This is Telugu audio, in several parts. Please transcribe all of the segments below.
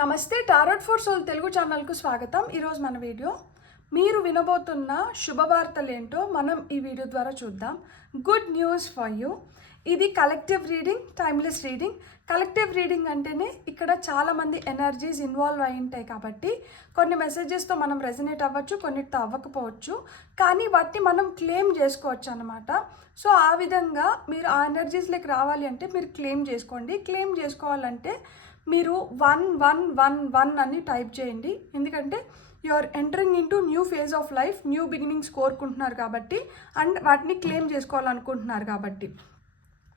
నమస్తే టారోట్ ఫర్ సోల్ తెలుగు ఛానల్కు స్వాగతం. ఈరోజు మన వీడియో మీరు వినబోతున్న శుభవార్తలు ఏంటో మనం ఈ వీడియో ద్వారా చూద్దాం. Good news for you. ఇది collective reading, timeless reading. Collective reading అంటేనే ఇక్కడ చాలామంది ఎనర్జీస్ ఇన్వాల్వ్ అయి ఉంటాయి కాబట్టి కొన్ని మెసేజెస్తో మనం రెజనేట్ అవ్వచ్చు, కొన్నిటితో అవ్వకపోవచ్చు, కానీ వాటిని మనం క్లెయిమ్ చేసుకోవచ్చు అనమాట. సో ఆ విధంగా మీరు ఆ ఎనర్జీస్లోకి రావాలి అంటే మీరు క్లెయిమ్ చేసుకోండి. క్లెయిమ్ చేసుకోవాలంటే మీరు 1111 అని టైప్ చేయండి. ఎందుకంటే you are entering in to new phase of life, new beginnings కోరుకుంటున్నారు కాబట్టి, అండ్ వాటిని క్లెయిమ్ చేసుకోవాలనుకుంటున్నారు కాబట్టి.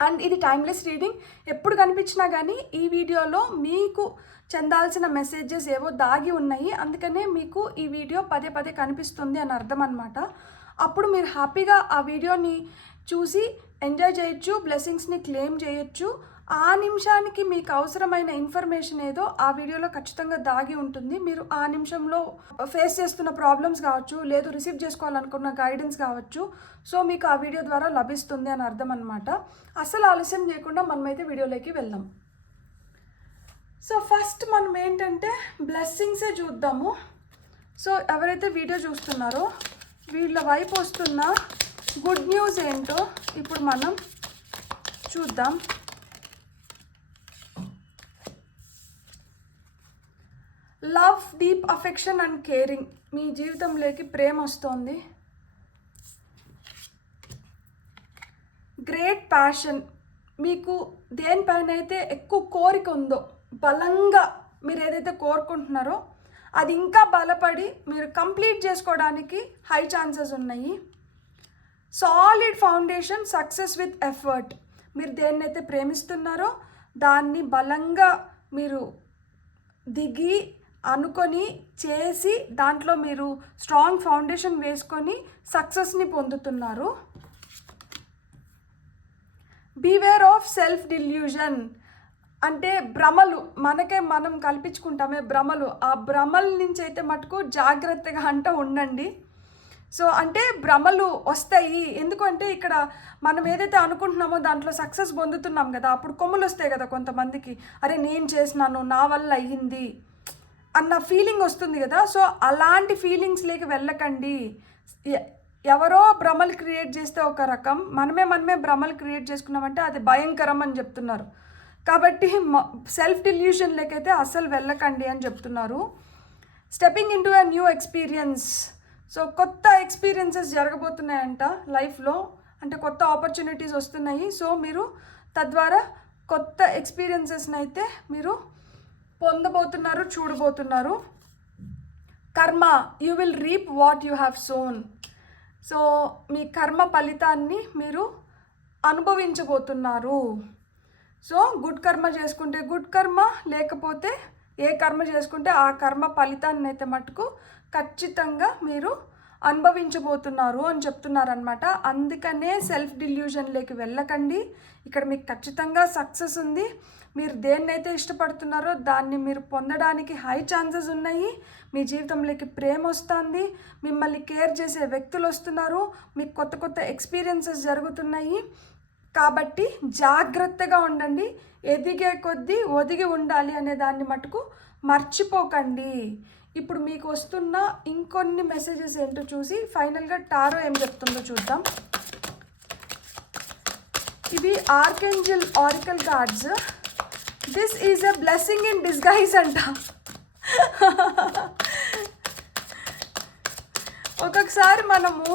అండ్ ఇది టైమ్లెస్ రీడింగ్. ఎప్పుడు కనిపించినా కానీ ఈ వీడియోలో మీకు చెందాల్సిన మెసేజెస్ ఏవో దాగి ఉన్నాయి, అందుకనే మీకు ఈ వీడియో పదే పదే కనిపిస్తుంది అని అర్థం అనమాట. అప్పుడు మీరు హ్యాపీగా ఆ వీడియోని చూసి ఎంజాయ్ చేయొచ్చు, బ్లెస్సింగ్స్ని క్లెయిమ్ చేయొచ్చు. ఆ నిమిషానికి మీకు అవసరమైన ఇన్ఫర్మేషన్ ఏదో ఆ వీడియోలో ఖచ్చితంగా దాగి ఉంటుంది. మీరు ఆ నిమిషంలో ఫేస్ చేస్తున్న ప్రాబ్లమ్స్ కావచ్చు, లేదు రిసీవ్ చేసుకోవాలనుకున్న గైడెన్స్ కావచ్చు, సో మీకు ఆ వీడియో ద్వారా లభిస్తుంది అని అర్థం అనమాట. అసలు ఆలస్యం చేయకుండా మనమైతే వీడియోలోకి వెళ్దాం. సో ఫస్ట్ మనం ఏంటంటే బ్లెస్సింగ్సే చూద్దాము. సో ఎవరైతే వీడియో చూస్తున్నారో వీళ్ళ వైపు వస్తున్న గుడ్ న్యూస్ ఏంటో ఇప్పుడు మనం చూద్దాం. Love, deep affection and caring. మీ జీవితంలోకి ప్రేమ వస్తుంది. Great passion. మీకు దేనిపైన అయితే ఎక్కువ కోరిక ఉందో, బలంగా మీరు ఏదైతే కోరుకుంటున్నారో అది ఇంకా బలపడి మీరు కంప్లీట్ చేసుకోవడానికి హై ఛాన్సెస్ ఉన్నాయి. Solid foundation, success with effort. మీరు దేన్నైతే ప్రేమిస్తున్నారో దాన్ని బలంగా మీరు దిగి అనుకొని చేసి దాంట్లో మీరు స్ట్రాంగ్ ఫౌండేషన్ వేసుకొని సక్సెస్ని పొందుతున్నారు. Beware of self delusion. అంటే భ్రమలు, మనకే మనం కల్పించుకుంటామే భ్రమలు, ఆ భ్రమల నుంచి అయితే మటుకు జాగ్రత్తగా ఉండండి. సో అంటే భ్రమలు వస్తాయి. ఎందుకంటే ఇక్కడ మనం ఏదైతే అనుకుంటున్నామో దాంట్లో సక్సెస్ పొందుతున్నాం కదా, అప్పుడు కొమ్ములు వస్తాయి కదా కొంతమందికి. అరే నేను చేసినాను, నా వల్ల అయ్యింది అన్న ఫీలింగ్ వస్తుంది కదా. సో అలాంటి ఫీలింగ్స్లోకి వెళ్ళకండి. ఎవరో భ్రమలు క్రియేట్ చేస్తే ఒక రకం, మనమే భ్రమలు క్రియేట్ చేసుకున్నామంటే అది భయంకరం అని చెప్తున్నారు. కాబట్టి సెల్ఫ్ డిల్యూషన్లోకి అయితే అస్సలు వెళ్ళకండి అని చెప్తున్నారు. Stepping in to a new experience. So కొత్త ఎక్స్పీరియన్సెస్ జరగబోతున్నాయంట లైఫ్లో, అంటే కొత్త ఆపర్చునిటీస్ వస్తున్నాయి. సో మీరు తద్వారా కొత్త ఎక్స్పీరియన్సెస్ని అయితే మీరు పొందబోతున్నారు, చూడబోతున్నారు. కర్మ, you will reap what you have sown. So మీ కర్మ ఫలితాన్ని మీరు అనుభవించబోతున్నారు. సో గుడ్ కర్మ చేసుకుంటే గుడ్ కర్మ, లేకపోతే ఏ కర్మ చేసుకుంటే ఆ కర్మ ఫలితాన్ని అయితే మటుకు ఖచ్చితంగా మీరు అనుభవించబోతున్నారు అని చెప్తున్నారనమాట. అందుకనే సెల్ఫ్ డిల్యూజన్లోకి వెళ్ళకండి. ఇక్కడ మీకు ఖచ్చితంగా సక్సెస్ ఉంది. మీరు దేన్నైతే ఇష్టపడుతున్నారో దాన్ని మీరు పొందడానికి హై ఛాన్సెస్ ఉన్నాయి. మీ జీవితంలోకి ప్రేమ వస్తుంది, మిమ్మల్ని కేర్ చేసే వ్యక్తులు వస్తున్నారు, మీకు కొత్త కొత్త ఎక్స్పీరియన్సెస్ జరుగుతున్నాయి. కాబట్టి జాగ్రత్తగా ఉండండి. ఎదిగే కొద్దీ ఒదిగి ఉండాలి అనే దాన్ని మటుకు మర్చిపోకండి. ఇప్పుడు మీకు వస్తున్న ఇంకొన్ని మెసేజెస్ ఏంటో చూసి ఫైనల్గా టారో ఏం చెప్తుందో చూద్దాం. ఇవి archangel oracle cards. This is a blessing in disguise అంట. ఒక్కొక్కసారి మనము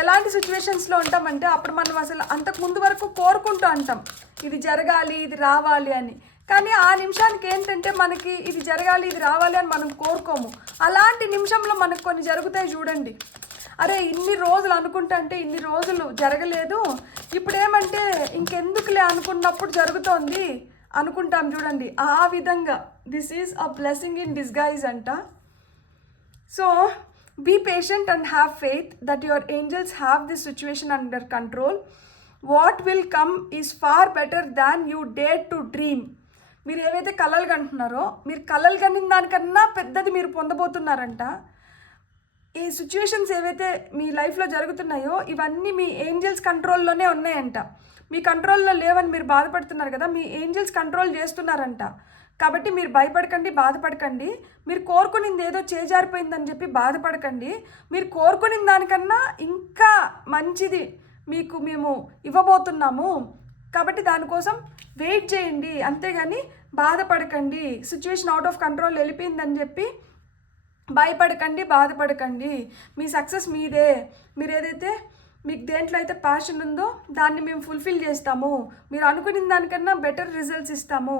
ఎలాంటి సిచ్యువేషన్స్లో ఉంటామంటే అప్పుడు మనం అసలు అంతకు ముందు వరకు కోరుకుంటూ అంటాం ఇది జరగాలి, ఇది రావాలి అని. కానీ ఆ నిమిషానికి ఏంటంటే మనకి ఇది జరగాలి, ఇది రావాలి అని మనం కోరుకోము. అలాంటి నిమిషంలో మనకు కొన్ని జరుగుతాయి చూడండి. అరే ఇన్ని రోజులు అనుకుంటా అంటే ఇన్ని రోజులు జరగలేదు, ఇప్పుడు ఏమంటే ఇంకెందుకులే అనుకున్నప్పుడు జరుగుతోంది అనుకుంటాం చూడండి. ఆ విధంగా this is a blessing in disguise అంట. So be patient and have faith that your angels have this situation under control. What will come is far better than you dare to dream. మీరు ఏవైతే కలలు కంటున్నారో మీరు కలలు కనిన దానికన్నా పెద్దది మీరు పొందబోతున్నారంట. ఈ సిచ్యువేషన్స్ ఏవైతే మీ లైఫ్లో జరుగుతున్నాయో ఇవన్నీ మీ ఏంజల్స్ కంట్రోల్లోనే ఉన్నాయంట. మీ కంట్రోల్లో లేవని మీరు బాధపడుతున్నారు కదా, మీ ఏంజల్స్ కంట్రోల్ చేస్తున్నారంట. కాబట్టి మీరు భయపడకండి, బాధపడకండి. మీరు కోరుకునింది ఏదో చేజారిపోయిందని చెప్పి బాధపడకండి. మీరు కోరుకునిన దానికన్నా ఇంకా మంచిది మీకు మేము ఇవ్వబోతున్నాము. కాబట్టి దానికోసం వెయిట్ చేయండి, అంతేగాని బాధపడకండి. సిచ్యువేషన్ అవుట్ ఆఫ్ కంట్రోల్ వెళ్ళిపోయిందని చెప్పి భయపడకండి, బాధపడకండి. మీ సక్సెస్ మీదే. మీరు ఏదైతే మీకు దేంట్లో అయితే ప్యాషన్ ఉందో దాన్ని మేము ఫుల్ఫిల్ చేస్తాము. మీరు అనుకున్న దానికన్నా బెటర్ రిజల్ట్స్ ఇస్తాము.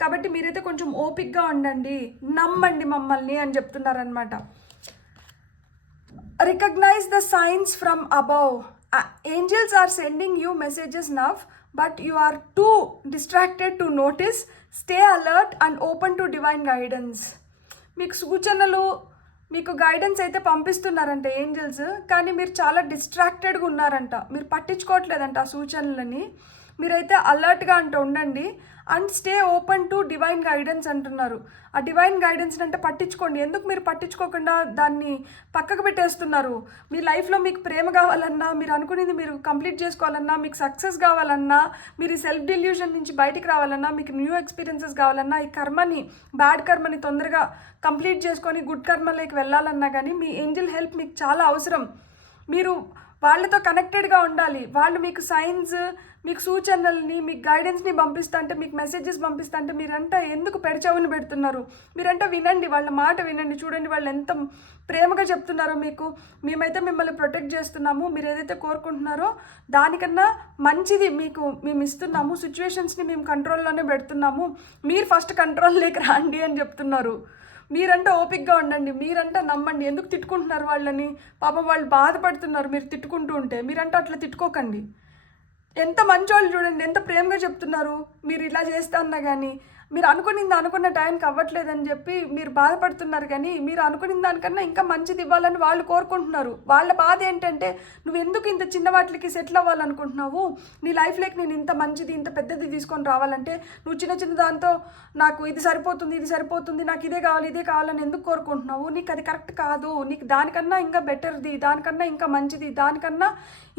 కాబట్టి మీరైతే కొంచెం ఓపిక్గా ఉండండి, నమ్మండి మమ్మల్ని అని చెప్తున్నారనమాట. Recognise the signs from above. Angels are sending you messages now, but you are too distracted to notice. Stay alert and open to divine guidance. మీకు సూచనలు, మీకు గైడెన్స్ అయితే పంపిస్తున్నారంట ఏంజల్స్, కానీ మీరు చాలా డిస్ట్రాక్టెడ్గా ఉన్నారంట. మీరు పట్టించుకోవట్లేదంట ఆ సూచనలని. మీరైతే అలర్ట్గా ఉండండి. And stay open to divine guidance అంటున్నారు. ఆ డివైన్ గైడెన్స్ అంటే పట్టించుకోండి. ఎందుకు మీరు పట్టించుకోకుండా దాన్ని పక్కకు పెట్టేస్తున్నారు? మీ లైఫ్లో మీకు ప్రేమ కావాలన్నా, మీరు అనుకునేది మీరు కంప్లీట్ చేసుకోవాలన్నా, మీకు సక్సెస్ కావాలన్నా, మీరు ఈ సెల్ఫ్ డిల్యూషన్ నుంచి బయటికి రావాలన్నా, మీకు న్యూ ఎక్స్పీరియన్సెస్ కావాలన్నా, ఈ కర్మని, బ్యాడ్ కర్మని తొందరగా కంప్లీట్ చేసుకొని గుడ్ కర్మలోకి వెళ్ళాలన్నా కానీ మీ ఏంజల్ హెల్ప్ మీకు చాలా అవసరం. మీరు వాళ్ళతో కనెక్టెడ్గా ఉండాలి. వాళ్ళు మీకు సైన్స్, మీకు సూచనల్ని, మీకు గైడెన్స్ని పంపిస్తా అంటే, మీకు మెసేజెస్ పంపిస్తా అంటే మీరంతా ఎందుకు పెడచెవుని పెడుతున్నారు? మీరంతా వినండి, వాళ్ళ మాట వినండి. చూడండి వాళ్ళు ఎంత ప్రేమగా చెప్తున్నారో మీకు. మేమైతే మిమ్మల్ని ప్రొటెక్ట్ చేస్తున్నాము. మీరు ఏదైతే కోరుకుంటున్నారో దానికన్నా మంచిది మీకు మేము ఇస్తున్నాము. సిచ్యువేషన్స్ని మేము కంట్రోల్లోనే పెడుతున్నాము. మీరు ఫస్ట్ కంట్రోల్లోకి రాండి అని చెప్తున్నారు. మీరంటే ఓపిక్గా ఉండండి, మీరంటే నమ్మండి. ఎందుకు తిట్టుకుంటున్నారు వాళ్ళని? పాపం వాళ్ళు బాధపడుతున్నారు మీరు తిట్టుకుంటూ ఉంటే. మీరంటే అట్లా తిట్టుకోకండి. ఎంత మంచోళ్ళు చూడండి, ఎంత ప్రేమగా చెప్తున్నారు. మీరు ఇలా చేస్తా అన్నా కానీ మీరు అనుకున్న టైంకి అవ్వట్లేదని చెప్పి మీరు బాధపడుతున్నారు. కానీ మీరు అనుకున్న దానికన్నా ఇంకా మంచిది ఇవ్వాలని వాళ్ళు కోరుకుంటున్నారు. వాళ్ళ బాధ ఏంటంటే, నువ్వు ఎందుకు ఇంత చిన్న వాటికి సెటిల్ అవ్వాలనుకుంటున్నావు? నీ లైఫ్లోకి నేను ఇంత మంచిది, ఇంత పెద్దది తీసుకొని రావాలంటే నువ్వు చిన్న చిన్న దాంతో నాకు ఇది సరిపోతుంది, నాకు ఇదే కావాలని ఎందుకు కోరుకుంటున్నావు? నీకు అది కరెక్ట్ కాదు. నీకు దానికన్నా ఇంకా బెటర్ది, దానికన్నా ఇంకా మంచిది, దానికన్నా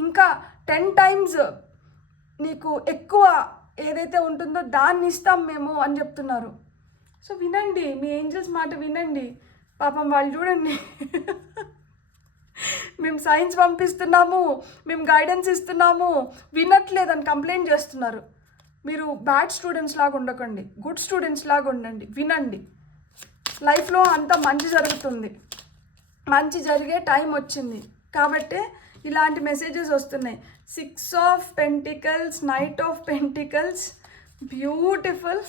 ఇంకా 10 times నీకు ఎక్కువ ఏదైతే ఉంటుందో దాన్ని ఇస్తాం మేము అని చెప్తున్నారు. సో వినండి, మీ ఏంజల్స్ మాట వినండి. పాపం వాళ్ళు చూడండి, మేము సైన్స్ పంపిస్తున్నాము, మేము గైడెన్స్ ఇస్తున్నాము, వినట్లేదని కంప్లైంట్ చేస్తున్నారు. మీరు బ్యాడ్ స్టూడెంట్స్ లాగా ఉండకండి, గుడ్ స్టూడెంట్స్ లాగా ఉండండి, వినండి. లైఫ్లో అంతా మంచి జరుగుతుంది, మంచి జరిగే టైం వచ్చింది. కాబట్టి ఇలాంటి మెసేజెస్ వస్తున్నాయి. 6 of Pentacles, Knight of Pentacles, beautiful.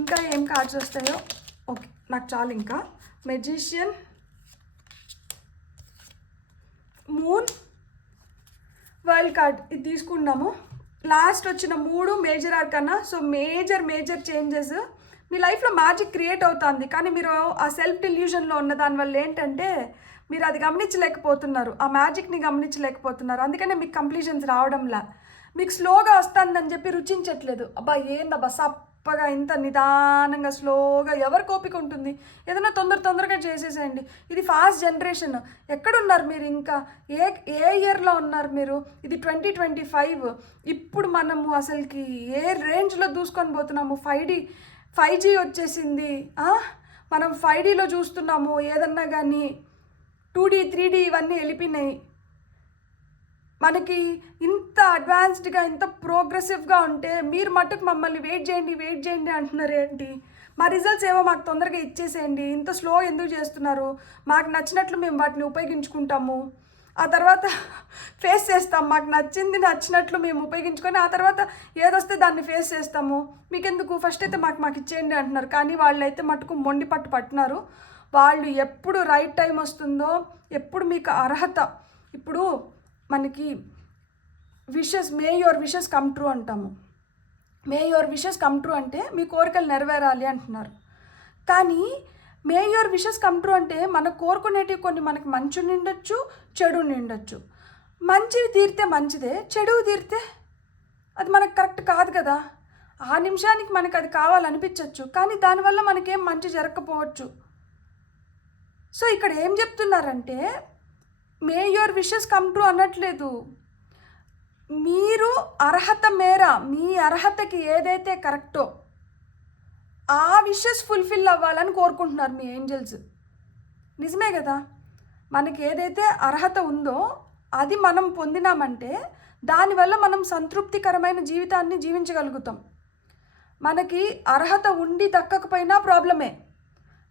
ఇంకా ఏం కార్డ్స్ వస్తాయో ఓకే నాకు చాలు. ఇంకా మెజిషియన్, మూన్, వరల్డ్ కార్డ్ ఇది తీసుకున్నాము. లాస్ట్ వచ్చిన 3 మేజర్ ఆర్కన్నా. సో మేజర్ చేంజెస్ మీ లైఫ్లో మ్యాజిక్ క్రియేట్ అవుతుంది. కానీ మీరు ఆ సెల్ఫ్ డిల్యూషన్లో ఉన్న దానివల్ల ఏంటంటే మీరు అది గమనించలేకపోతున్నారు, ఆ మ్యాజిక్ని గమనించలేకపోతున్నారు. అందుకనే మీకు కంప్లీషన్స్ రావడంలా. మీకు స్లోగా వస్తుందని చెప్పి రుచించట్లేదు. అబ్బా ఏందబ్బా సప్పగా ఇంత నిదానంగా స్లోగా ఎవరికి ఓపిక ఉంటుంది? ఏదైనా తొందరగా చేసేసేయండి. ఇది ఫాస్ట్ జనరేషన్. ఎక్కడున్నారు మీరు? ఇంకా ఏ ఇయర్లో ఉన్నారు మీరు? ఇది 2025. ఇప్పుడు మనము అసలుకి ఏ రేంజ్లో దూసుకొని పోతున్నాము? 5G వచ్చేసింది. మనం 5Dలో చూస్తున్నాము. ఏదన్నా కానీ 2D 3D ఇవన్నీ వెళ్ళిపోయినాయి. మనకి ఇంత అడ్వాన్స్డ్గా, ఇంత ప్రోగ్రెసివ్గా ఉంటే మీరు మట్టుకు మమ్మల్ని వెయిట్ చేయండి అంటున్నారు ఏంటి? మా రిజల్ట్స్ ఏవో మాకు తొందరగా ఇచ్చేసేయండి. ఇంత స్లో ఎందుకు చేస్తున్నారు? మాకు నచ్చినట్లు మేము వాటిని ఉపయోగించుకుంటాము, ఆ తర్వాత ఫేస్ చేస్తాం. మాకు నచ్చినట్లు మేము ఉపయోగించుకొని ఆ తర్వాత ఏదొస్తే దాన్ని ఫేస్ చేస్తాము. మీకెందుకు? ఫస్ట్ అయితే మాకు ఇచ్చేయండి అంటున్నారు. కానీ వాళ్ళు అయితే మట్టుకు మొండి పట్టున్నారు. వాళ్ళు ఎప్పుడు రైట్ టైం వస్తుందో, ఎప్పుడు మీకు అర్హత. ఇప్పుడు మనకి wishes, may your wishes come true అంటాము. May your wishes come true అంటే మీ కోరికలు నెరవేరాలి అంటున్నారు. కానీ may your wishes come true అంటే మనం కోరుకునేటివి కొన్ని మనకి మంచి నిండొచ్చు, చెడు నిండొచ్చు. మంచివి తీరితే మంచిదే, చెడువు తీరితే అది మనకు కరెక్ట్ కాదు కదా. ఆ నిమిషానికి మనకు అది కావాలనిపించవచ్చు, కానీ దానివల్ల మనకేం మంచి జరగకపోవచ్చు. సో ఇక్కడ ఏం చెప్తున్నారంటే, మే యువర్ విషెస్ కమ్ ట్రూ అనట్లేదు. మీరు అర్హత మేర, మీ అర్హతకి ఏదైతే కరెక్టో ఆ విషెస్ ఫుల్ఫిల్ అవ్వాలని కోరుకుంటున్నారు మీ ఏంజల్స్. నిజమే కదా, మనకి ఏదైతే అర్హత ఉందో అది మనం పొందినామంటే దానివల్ల మనం సంతృప్తికరమైన జీవితాన్ని జీవించగలుగుతాం. మనకి అర్హత ఉండి దక్కకపోయినా ప్రాబ్లమే,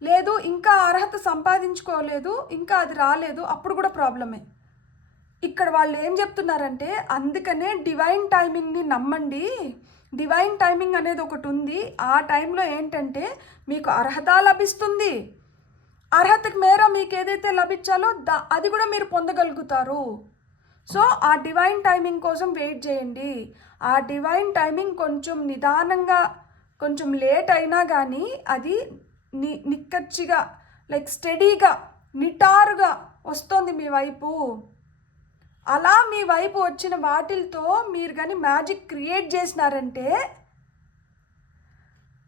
లేదు ఇంకా అర్హత సంపాదించుకోలేదు, ఇంకా అది రాలేదు, అప్పుడు కూడా ప్రాబ్లమే. ఇక్కడ వాళ్ళు ఏం చెప్తున్నారంటే అందుకనే డివైన్ టైమింగ్ని నమ్మండి. డివైన్ టైమింగ్ అనేది ఒకటి ఉంది. ఆ టైంలో ఏంటంటే మీకు అర్హత లభిస్తుంది, అర్హతకు మేర మీకు ఏదైతే లభించాలో అది కూడా మీరు పొందగలుగుతారు. సో ఆ డివైన్ టైమింగ్ కోసం వెయిట్ చేయండి. ఆ డివైన్ టైమింగ్ కొంచెం నిదానంగా, కొంచెం లేట్ అయినా కానీ అది నిక్కచ్చిగా, లైక్ స్టడీగా, నిటారుగా వస్తుంది మీ వైపు. అలా మీ వైపు వచ్చిన వాటితో మీరు కానీ మ్యాజిక్ క్రియేట్ చేసినారంటే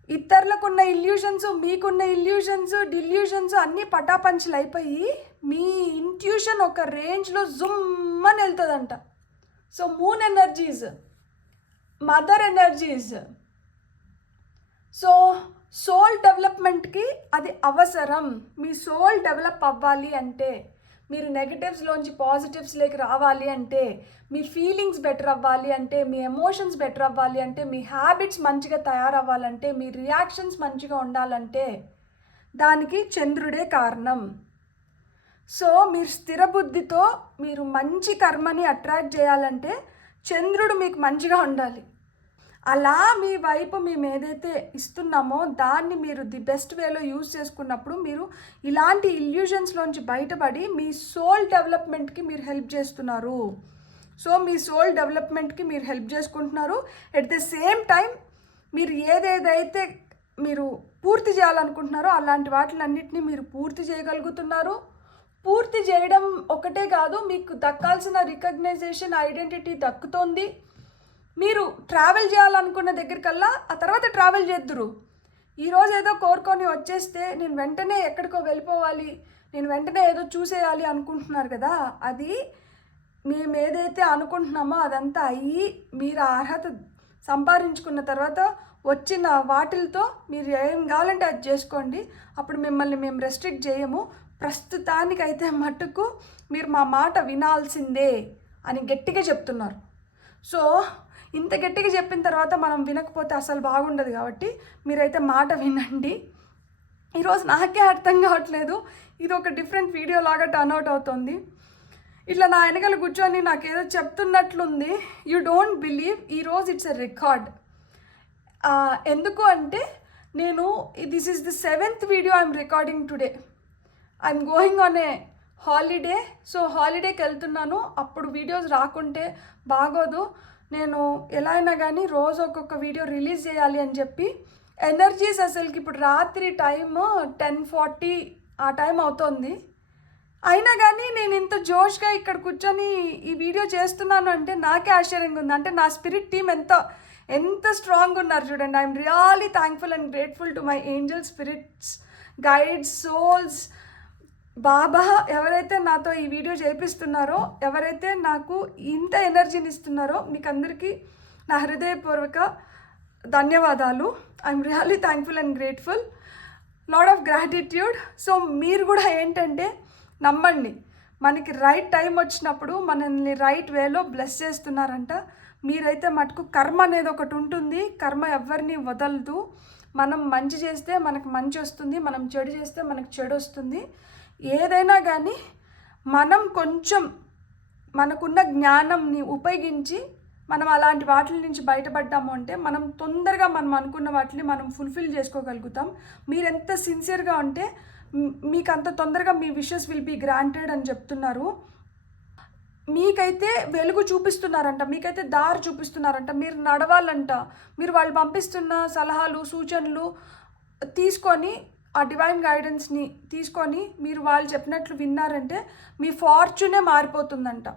ఇతరులకున్న ఇల్యూషన్స్, మీకున్న ఇల్యూషన్స్, డిల్యూషన్స్ అన్నీ పటాపంచలు అయిపోయి మీ ఇంట్యూషన్ ఒక రేంజ్లో జుమ్ అని వెళ్తుందంట. So moon energies, mother energies, so soul డెవలప్మెంట్కి అది అవసరం. మీ సోల్ డెవలప్ అవ్వాలి అంటే, మీరు నెగటివ్స్లోంచి పాజిటివ్స్లోకి రావాలి అంటే, మీ ఫీలింగ్స్ బెటర్ అవ్వాలి అంటే, మీ ఎమోషన్స్ బెటర్ అవ్వాలి అంటే, మీ హ్యాబిట్స్ మంచిగా తయారవ్వాలంటే, మీ రియాక్షన్స్ మంచిగా ఉండాలంటే దానికి చంద్రుడే కారణం. సో మీరు స్థిర బుద్ధితో మీరు మంచి కర్మని అట్రాక్ట్ చేయాలంటే చంద్రుడు మీకు మంచిగా ఉండాలి. అలా మీ వైపు మేము ఏదైతే ఇస్తున్నామో దాన్ని మీరు ది బెస్ట్ వేలో యూజ్ చేసుకున్నప్పుడు మీరు ఇలాంటి ఇల్యూషన్స్లోంచి బయటపడి మీ సోల్ డెవలప్మెంట్కి మీరు హెల్ప్ చేస్తున్నారు. సో మీ సోల్ డెవలప్మెంట్కి మీరు హెల్ప్ చేసుకుంటున్నారు. ఎట్ ద సేమ్ టైం మీరు ఏదేదైతే మీరు పూర్తి చేయాలనుకుంటున్నారో అలాంటి వాటిలన్నింటినీ మీరు పూర్తి చేయగలుగుతున్నారు. పూర్తి చేయడం ఒకటే కాదు, మీకు దక్కాల్సిన రికగ్నైజేషన్, ఐడెంటిటీ దక్కుతోంది. మీరు ట్రావెల్ చేయాలనుకున్న దగ్గరికల్లా ఆ తర్వాత ట్రావెల్ చేద్దురు. ఈరోజు ఏదో కోరుకొని వచ్చేస్తే నేను వెంటనే ఎక్కడికో వెళ్ళిపోవాలి, నేను వెంటనే ఏదో చూసేయాలి అనుకుంటున్నారు కదా, అది మేము ఏదైతే అనుకుంటున్నామో అదంతా అయ్యి మీరు ఆ అర్హత సంపాదించుకున్న తర్వాత వచ్చిన వాటిలతో మీరు ఏం కావాలంటే అది చేసుకోండి. అప్పుడు మిమ్మల్ని మేము రెస్ట్రిక్ట్ చేయము. ప్రస్తుతానికైతే మట్టుకు మీరు మా మాట వినాల్సిందే అని గట్టిగా చెప్తున్నారు. సో ఇంత గట్టిగా చెప్పిన తర్వాత మనం వినకపోతే అసలు బాగుండదు. కాబట్టి మీరైతే మాట వినండి. ఈరోజు నాకే అర్థం కావట్లేదు, ఇది ఒక డిఫరెంట్ వీడియో లాగా టర్న్అవుట్ అవుతుంది. ఇట్లా నా వెనకాల కూర్చొని నాకేదో చెప్తున్నట్లుంది. యూ డోంట్ బిలీవ్, ఈరోజు ఇట్స్ ఎ రికార్డ్. ఎందుకు అంటే నేను this is the 7th video I'm recording today. I'm going on a holiday. So హాలిడేకి వెళ్తున్నాను, అప్పుడు వీడియోస్ రాకుంటే బాగోదు. నేను ఎలా అయినా కానీ రోజు ఒక్కొక్క వీడియో రిలీజ్ చేయాలి అని చెప్పి ఎనర్జీస్ అసలుకి ఇప్పుడు రాత్రి టైము 10:40 ఆ టైం అవుతుంది. అయినా కానీ నేను ఇంత జోష్గా ఇక్కడ కూర్చొని ఈ వీడియో చేస్తున్నాను అంటే నాకే ఆశ్చర్యంగా ఉంది. అంటే నా స్పిరిట్ టీమ్ ఎంత స్ట్రాంగ్ ఉన్నారు చూడండి. I'm really thankful and grateful to my angel spirits, guides, souls, బాబా ఎవరైతే నాతో ఈ వీడియో చేపిస్తున్నారో, ఎవరైతే నాకు ఇంత ఎనర్జీని ఇస్తున్నారో మీకు అందరికీ నా హృదయపూర్వక ధన్యవాదాలు. I'm really thankful and grateful, lot of gratitude. So మీరు కూడా ఏంటంటే నమ్మండి, మనకి రైట్ టైం వచ్చినప్పుడు మనల్ని రైట్ వేలో బ్లెస్ చేస్తున్నారంట. మీరైతే మటుకు కర్మ అనేది ఒకటి ఉంటుంది, కర్మ ఎవరిని వదలదు. మనం మంచి చేస్తే మనకు మంచి వస్తుంది, మనం చెడు చేస్తే మనకు చెడు వస్తుంది. ఏదైనా కానీ మనం కొంచెం మనకున్న జ్ఞానంని ఉపయోగించి మనం అలాంటి వాటి నుంచి బయటపడ్డాము అంటే మనం తొందరగా మనం అనుకున్న వాటిని మనం ఫుల్ఫిల్ చేసుకోగలుగుతాం. మీరు ఎంత సిన్సియర్గా ఉంటే మీకు అంత తొందరగా మీ విషెస్ విల్ బీ గ్రాంటెడ్ అని చెప్తున్నారు. మీకైతే వెలుగు చూపిస్తున్నారంట, మీకైతే దారి చూపిస్తున్నారంట, మీరు నడవాలంట. మీరు వాళ్ళు పంపిస్తున్న సలహాలు, సూచనలు తీసుకొని, ఆ డివైన్ గైడెన్స్ని తీసుకొని మీరు వాళ్ళు చెప్పినట్లు విన్నారంటే మీ ఫార్చ్యూనే మారిపోతుందంట,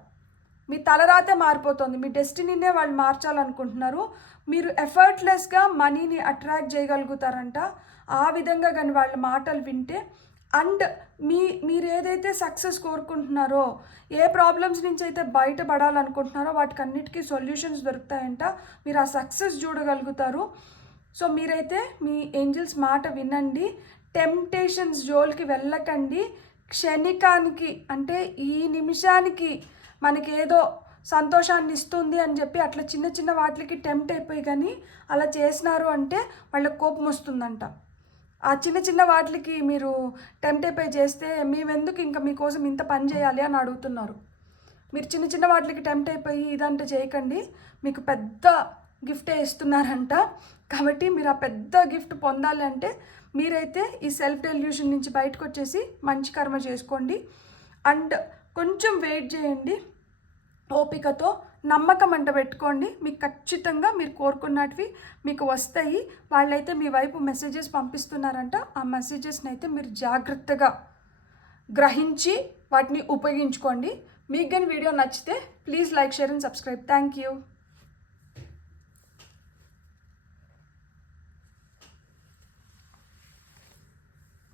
మీ తలరాతే మారిపోతుంది, మీ డెస్టినీనే వాళ్ళు మార్చాలనుకుంటున్నారు. మీరు ఎఫర్ట్లెస్గా మనీని అట్రాక్ట్ చేయగలుగుతారంట ఆ విధంగా కానీ వాళ్ళ మాటలు వింటే. అండ్ మీరు ఏదైతే సక్సెస్ కోరుకుంటున్నారో, ఏ ప్రాబ్లమ్స్ నుంచి అయితే బయటపడాలనుకుంటున్నారో వాటికి అన్నిటికీ సొల్యూషన్స్ దొరుకుతాయంట. మీరు ఆ సక్సెస్ చూడగలుగుతారు. సో మీరైతే మీ ఏంజల్స్ మాట వినండి, టెంప్టేషన్స్ జోలికి వెళ్ళకండి. క్షణికానికి అంటే ఈ నిమిషానికి మనకి ఏదో సంతోషాన్ని ఇస్తుంది అని చెప్పి అట్లా చిన్న చిన్న వాటికి టెంప్ట్ అయిపోయి కానీ అలా చేసినారు అంటే వాళ్ళకి కోపం వస్తుందంట. ఆ చిన్న చిన్న వాటికి మీరు టెంప్ట్ అయిపోయి చేస్తే మేమెందుకు ఇంకా మీకోసం ఇంత పని చేయాలి అని అడుగుతున్నారు. మీరు చిన్న చిన్న వాటికి టెంప్ట్ అయిపోయి ఇదంటే చేయకండి, మీకు పెద్ద గిఫ్టే ఇస్తున్నారంట. కాబట్టి మీరు ఆ పెద్ద గిఫ్ట్ పొందాలి అంటే మీరైతే ఈ సెల్ఫ్ డెల్యూషన్ నుంచి బయటకు వచ్చేసి మంచి కర్మ చేసుకోండి. అండ్ కొంచెం వెయిట్ చేయండి, ఓపికతో నమ్మకం అంట పెట్టుకోండి. మీకు ఖచ్చితంగా మీరు కోరుకున్నటివి మీకు వస్తాయి. వాళ్ళైతే మీ వైపు మెసేజెస్ పంపిస్తున్నారంట. ఆ మెసేజెస్ని అయితే మీరు జాగ్రత్తగా గ్రహించి వాటిని ఉపయోగించుకోండి. మీకు కానీ వీడియో నచ్చితే please like, share and subscribe. Thank you.